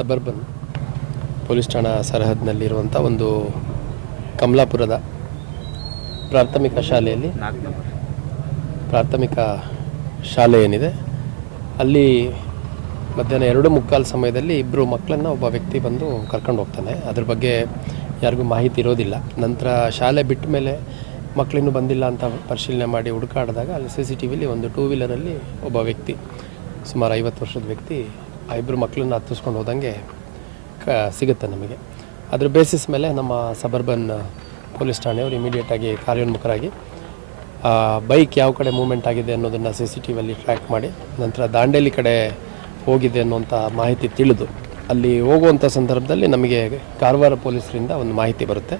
Suburban police ಠಾಣಾ ಸರಹದ್ನಲ್ಲಿರುವಂಥ ಒಂದು ಕಮಲಾಪುರದ ಪ್ರಾಥಮಿಕ ಶಾಲೆಯಲ್ಲಿ ಪ್ರಾಥಮಿಕ ಶಾಲೆ ಏನಿದೆ. ಅಲ್ಲಿ ಮಧ್ಯಾಹ್ನ ಎರಡು ಮುಕ್ಕಾಲು ಸಮಯದಲ್ಲಿ ಇಬ್ಬರು ಮಕ್ಕಳನ್ನು ಒಬ್ಬ ವ್ಯಕ್ತಿ ಬಂದು ಕರ್ಕೊಂಡು ಹೋಗ್ತಾನೆ. ಅದ್ರ ಬಗ್ಗೆ ಯಾರಿಗೂ ಮಾಹಿತಿ ಇರೋದಿಲ್ಲ. ನಂತರ ಶಾಲೆ ಬಿಟ್ಟ ಮೇಲೆ ಮಕ್ಕಳಿನ್ನೂ ಬಂದಿಲ್ಲ ಅಂತ ಪರಿಶೀಲನೆ ಮಾಡಿ ಹುಡುಕಾಡಿದಾಗ ಅಲ್ಲಿ ಸಿ ಸಿ ಟಿ ವಿಲಿ ಒಂದು ಟೂ ವೀಲರಲ್ಲಿ ಒಬ್ಬ ವ್ಯಕ್ತಿ, ಸುಮಾರು ಐವತ್ತು ವರ್ಷದ ವ್ಯಕ್ತಿ ಆ ಇಬ್ಬರು ಮಕ್ಕಳನ್ನ ಹತ್ತಿಸ್ಕೊಂಡು ಹೋದಂಗೆ, ಕ, ಸಿಗುತ್ತೆ ನಮಗೆ. ಅದ್ರ ಬೇಸಿಸ್ ಮೇಲೆ ನಮ್ಮ ಸಬರ್ಬನ್ ಪೊಲೀಸ್ ಠಾಣೆಯವರು ಇಮಿಡಿಯೇಟಾಗಿ ಕಾರ್ಯೋನ್ಮುಖರಾಗಿ ಬೈಕ್ ಯಾವ ಕಡೆ ಮೂವ್ಮೆಂಟ್ ಆಗಿದೆ ಅನ್ನೋದನ್ನು ಸಿ ಸಿ ಟಿ ವಿಯಲ್ಲಿ ಟ್ರ್ಯಾಕ್ ಮಾಡಿ, ನಂತರ ದಾಂಡೇಲಿ ಕಡೆ ಹೋಗಿದೆ ಅನ್ನುವಂಥ ಮಾಹಿತಿ ತಿಳಿದು, ಅಲ್ಲಿ ಹೋಗುವಂಥ ಸಂದರ್ಭದಲ್ಲಿ ನಮಗೆ ಕಾರವಾರ ಪೊಲೀಸರಿಂದ ಒಂದು ಮಾಹಿತಿ ಬರುತ್ತೆ.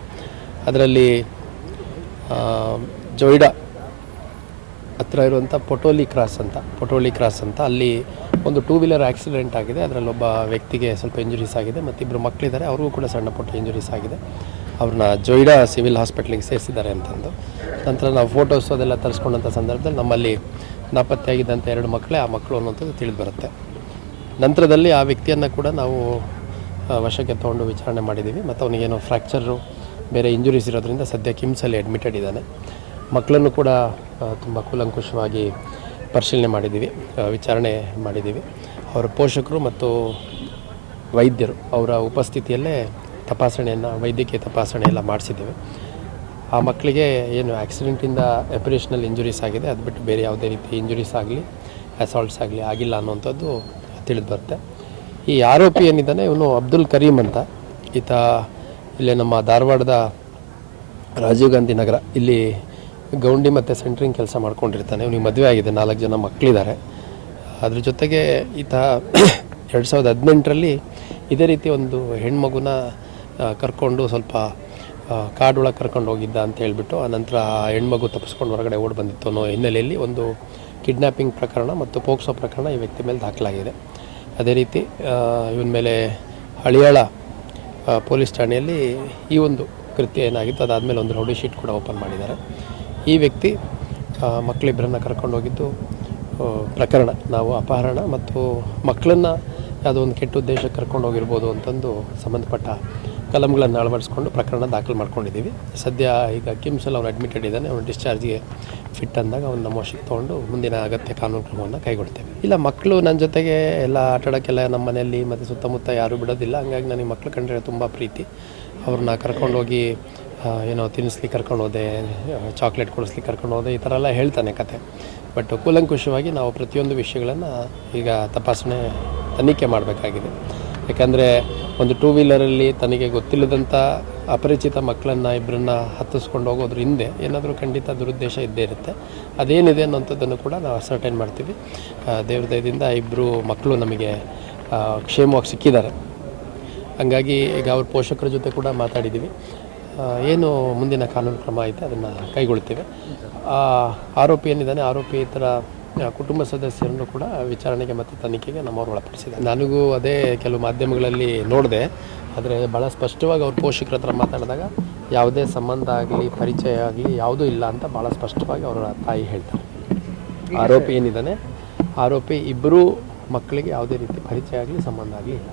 ಅದರಲ್ಲಿ ಜೊಯ್ಡಾ ಹತ್ರ ಇರುವಂಥ ಪೊಟೋಲಿ ಕ್ರಾಸ್ ಅಂತ, ಪೊಟೋಲಿ ಕ್ರಾಸ್ ಅಂತ, ಅಲ್ಲಿ ಒಂದು ಟೂ ವೀಲರ್ ಆಕ್ಸಿಡೆಂಟ್ ಆಗಿದೆ. ಅದರಲ್ಲಿ ಒಬ್ಬ ವ್ಯಕ್ತಿಗೆ ಸ್ವಲ್ಪ ಇಂಜುರೀಸ್ ಆಗಿದೆ. ಮತ್ತು ಇಬ್ಬರು ಮಕ್ಕಳಿದ್ದಾರೆ ಅವ್ರಿಗೂ ಕೂಡ ಸಣ್ಣ ಪುಟ್ಟ ಇಂಜುರೀಸ್ ಆಗಿದೆ. ಅವ್ರನ್ನ ಜೊಯ್ಡಾ ಸಿವಿಲ್ ಹಾಸ್ಪಿಟ್ಲಿಗೆ ಸೇರಿಸಿದ್ದಾರೆ ಅಂತಂದು. ನಂತರ ನಾವು ಫೋಟೋಸ್ ಅದೆಲ್ಲ ತರಿಸ್ಕೊಂಡಂಥ ಸಂದರ್ಭದಲ್ಲಿ ನಮ್ಮಲ್ಲಿ ನಾಪತ್ತೆಯಾಗಿದ್ದಂಥ ಎರಡು ಮಕ್ಕಳೇ, ಆ ಮಕ್ಕಳು ಅನ್ನೋಂಥದ್ದು ತಿಳಿದು ಬರುತ್ತೆ ನಂತರದಲ್ಲಿ ಆ ವ್ಯಕ್ತಿಯನ್ನು ಕೂಡ ನಾವು ವಶಕ್ಕೆ ತೊಗೊಂಡು ವಿಚಾರಣೆ ಮಾಡಿದ್ದೀವಿ. ಮತ್ತು ಅವನಿಗೇನೋ ಫ್ರ್ಯಾಕ್ಚರು ಬೇರೆ ಇಂಜುರೀಸ್ ಇರೋದ್ರಿಂದ ಸದ್ಯ ಕಿಮ್ಸಲ್ಲಿ ಅಡ್ಮಿಟೆಡ್ ಇದ್ದಾನೆ. ಮಕ್ಕಳನ್ನು ಕೂಡ ತುಂಬ ಕೂಲಂಕುಷವಾಗಿ ಪರಿಶೀಲನೆ ಮಾಡಿದ್ದೀವಿ ವಿಚಾರಣೆ ಮಾಡಿದ್ದೀವಿ. ಅವರ ಪೋಷಕರು ಮತ್ತು ವೈದ್ಯರು ಅವರ ಉಪಸ್ಥಿತಿಯಲ್ಲೇ ತಪಾಸಣೆಯನ್ನು, ವೈದ್ಯಕೀಯ ತಪಾಸಣೆ ಎಲ್ಲ ಮಾಡಿಸಿದ್ದೇವೆ. ಆ ಮಕ್ಕಳಿಗೆ ಏನು ಆ್ಯಕ್ಸಿಡೆಂಟಿಂದ ಎಪರೇಷನಲ್ ಇಂಜುರೀಸ್ ಆಗಿದೆ, ಅದು ಬಿಟ್ಟು ಬೇರೆ ಯಾವುದೇ ರೀತಿ ಇಂಜುರೀಸ್ ಆಗಲಿ, ಅಸಾಲ್ಟ್ಸ್ ಆಗಲಿ ಆಗಿಲ್ಲ ಅನ್ನುವಂಥದ್ದು ತಿಳಿದು ಬರುತ್ತೆ. ಈ ಆರೋಪಿ ಏನಿದ್ದಾನೆ, ಇವನು ಅಬ್ದುಲ್ ಕರೀಮ್ ಅಂತ. ಈತ ಇಲ್ಲೇ ನಮ್ಮ ಧಾರವಾಡದ ರಾಜೀವ್ ಗಾಂಧಿ ನಗರ, ಇಲ್ಲಿ ಗೌಂಡಿ ಮತ್ತು ಸೆಂಟ್ರಿಂಗ್ ಕೆಲಸ ಮಾಡ್ಕೊಂಡಿರ್ತಾನೆ. ಇವನಿಗೆ ಮದುವೆ ಆಗಿದೆ, ನಾಲ್ಕು ಜನ ಮಕ್ಕಳಿದ್ದಾರೆ ಅದ್ರ ಜೊತೆಗೆ ಈತ ಎರಡು ಸಾವಿರದ ಹದಿನೆಂಟರಲ್ಲಿ ಇದೇ ರೀತಿ ಒಂದು ಹೆಣ್ಮಗುನ ಕರ್ಕೊಂಡು ಸ್ವಲ್ಪ ಕಾಡೊಳಗೆ ಕರ್ಕೊಂಡು ಹೋಗಿದ್ದ ಅಂತ ಹೇಳಿಬಿಟ್ಟು, ಆ ನಂತರ ಆ ಹೆಣ್ಮಗು ತಪ್ಪಿಸ್ಕೊಂಡು ಹೊರಗಡೆ ಓಡಿ ಬಂದಿತ್ತು ಅನ್ನೋ ಹಿನ್ನೆಲೆಯಲ್ಲಿ ಒಂದು ಕಿಡ್ನ್ಯಾಪಿಂಗ್ ಪ್ರಕರಣ ಮತ್ತು ಪೋಕ್ಸೋ ಪ್ರಕರಣ ಈ ವ್ಯಕ್ತಿ ಮೇಲೆ ದಾಖಲಾಗಿದೆ. ಅದೇ ರೀತಿ ಇವನ ಮೇಲೆ ಹಳಿಯಾಳ ಪೊಲೀಸ್ ಠಾಣೆಯಲ್ಲಿ ಈ ಒಂದು ಕೃತ್ಯ ಏನಾಗಿತ್ತು, ಅದಾದಮೇಲೆ ಒಂದು ರೌಡಿ ಶೀಟ್ ಕೂಡ ಓಪನ್ ಮಾಡಿದ್ದಾರೆ. ಈ ವ್ಯಕ್ತಿ ಮಕ್ಕಳಿಬ್ಬರನ್ನು ಕರ್ಕೊಂಡು ಹೋಗಿದ್ದು ಪ್ರಕರಣ. ನಾವು ಅಪಹರಣ ಮತ್ತು ಮಕ್ಕಳನ್ನು ಯಾವುದೋ ಒಂದು ಕೆಟ್ಟ ಉದ್ದೇಶಕ್ಕೆ ಕರ್ಕೊಂಡು ಹೋಗಿರ್ಬೋದು ಅಂತಂದು ಸಂಬಂಧಪಟ್ಟ ಕಲಂಗಳನ್ನು ಅಳವಡಿಸ್ಕೊಂಡು ಪ್ರಕರಣ ದಾಖಲು ಮಾಡ್ಕೊಂಡಿದ್ದೀವಿ. ಸದ್ಯ ಈಗ ಕಿಮ್ಸಲ್ಲಿ ಅವನು ಅಡ್ಮಿಟೆಡ್ ಇದ್ದಾನೆ. ಅವನು ಡಿಸ್ಚಾರ್ಜ್ಗೆ ಫಿಟ್ ಅಂದಾಗ ಅವ್ನು ನಮ್ಮ ವಶಕ್ಕೆ ತೊಗೊಂಡು ಮುಂದಿನ ಅಗತ್ಯ ಕಾನೂನು ಕ್ರಮವನ್ನು ಕೈಗೊಳ್ತೇವೆ. ಇಲ್ಲ, ಮಕ್ಕಳು ನನ್ನ ಜೊತೆಗೆ ಎಲ್ಲ ಆಟ ಆಡೋಕ್ಕೆಲ್ಲ ನಮ್ಮ ಮನೆಯಲ್ಲಿ ಮತ್ತು ಸುತ್ತಮುತ್ತ ಯಾರೂ ಬಿಡೋದಿಲ್ಲ. ಹಂಗಾಗಿ ನನಗೆ ಮಕ್ಕಳು ಕಂಡ್ರೆ ತುಂಬ ಪ್ರೀತಿ. ಅವ್ರನ್ನ ಕರ್ಕೊಂಡೋಗಿ ಏನೋ ತಿನ್ನಿಸ್ಲಿಕ್ಕೆ ಕರ್ಕೊಂಡು ಹೋದೆ ಚಾಕ್ಲೇಟ್ ಕೊಡಿಸ್ಲಿಕ್ಕೆ ಕರ್ಕೊಂಡು ಹೋದೆ, ಈ ಥರ ಎಲ್ಲ ಹೇಳ್ತಾನೆ ಕತೆ. ಬಟ್ ಕೂಲಂಕುಷವಾಗಿ ನಾವು ಪ್ರತಿಯೊಂದು ವಿಷಯಗಳನ್ನು ಈಗ ತಪಾಸಣೆ ತನಿಖೆ ಮಾಡಬೇಕಾಗಿದೆ. ಯಾಕಂದರೆ ಒಂದು ಟೂ ವೀಲರಲ್ಲಿ ತನಗೆ ಗೊತ್ತಿಲ್ಲದಂಥ ಅಪರಿಚಿತ ಮಕ್ಕಳನ್ನು ಇಬ್ಬರನ್ನ ಹತ್ತಿಸ್ಕೊಂಡು ಹೋಗೋದ್ರ ಹಿಂದೆ ಏನಾದರೂ ಖಂಡಿತ ದುರುದ್ದೇಶ ಇದ್ದೇ ಇರುತ್ತೆ. ಅದೇನಿದೆ ಅನ್ನೋಂಥದ್ದನ್ನು ಕೂಡ ನಾವು ಅಸರ್ಟೈನ್ ಮಾಡ್ತೀವಿ. ಆ, ದೇವ್ರ ದಯದಿಂದ ಇಬ್ಬರು ಮಕ್ಕಳು ನಮಗೆ ಕ್ಷೇಮವಾಗಿ ಸಿಕ್ಕಿದ್ದಾರೆ. ಹಾಗಾಗಿ ಈಗ ಅವ್ರ ಪೋಷಕರ ಜೊತೆ ಕೂಡ ಮಾತಾಡಿದ್ದೀವಿ ಏನು ಮುಂದಿನ ಕಾನೂನು ಕ್ರಮ ಐತೆ ಅದನ್ನು ಕೈಗೊಳ್ತೇವೆ. ಆರೋಪಿ ಏನಿದ್ದಾನೆ ಆರೋಪಿ ಈ ಆ, ಕುಟುಂಬ ಸದಸ್ಯರನ್ನು ಕೂಡ ವಿಚಾರಣೆಗೆ ಮತ್ತು ತನಿಖೆಗೆ ನಮ್ಮವರು ಒಳಪಡಿಸಿದೆ ನನಗೂ ಅದೇ ಕೆಲವು ಮಾಧ್ಯಮಗಳಲ್ಲಿ ನೋಡಿದೆ. ಆದರೆ ಭಾಳ ಸ್ಪಷ್ಟವಾಗಿ ಅವ್ರ ಪೋಷಕರ ಹತ್ರ ಮಾತಾಡಿದಾಗ ಯಾವುದೇ ಸಂಬಂಧ ಆಗಲಿ, ಪರಿಚಯ ಆಗಲಿ ಯಾವುದೂ ಇಲ್ಲ ಅಂತ ಭಾಳ ಸ್ಪಷ್ಟವಾಗಿ ಅವರ ತಾಯಿ ಹೇಳ್ತಾರೆ. ಆರೋಪಿ ಏನಿದ್ದಾನೆ? ಆರೋಪಿ ಇಬ್ಬರೂ ಮಕ್ಕಳಿಗೆ ಯಾವುದೇ ರೀತಿ ಪರಿಚಯ ಆಗಲಿ, ಸಂಬಂಧ ಆಗಲಿ ಇಲ್ಲ.